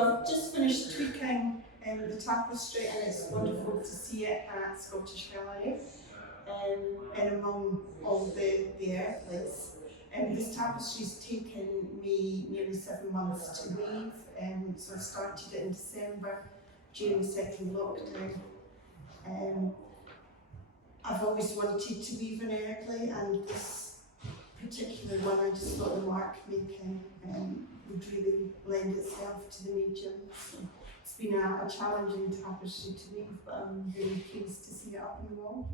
I've just finished tweaking the tapestry, and it's wonderful to see it at Scottish Gallery and among all the Eardleys. This tapestry's taken me nearly 7 months to weave, so I started it in December during the second lockdown. I've always wanted to weave an Eardley, and this particular one I just thought the mark making would really lend itself to the medium. So it's been a challenging tapestry to weave, but I'm really pleased to see it up on the wall.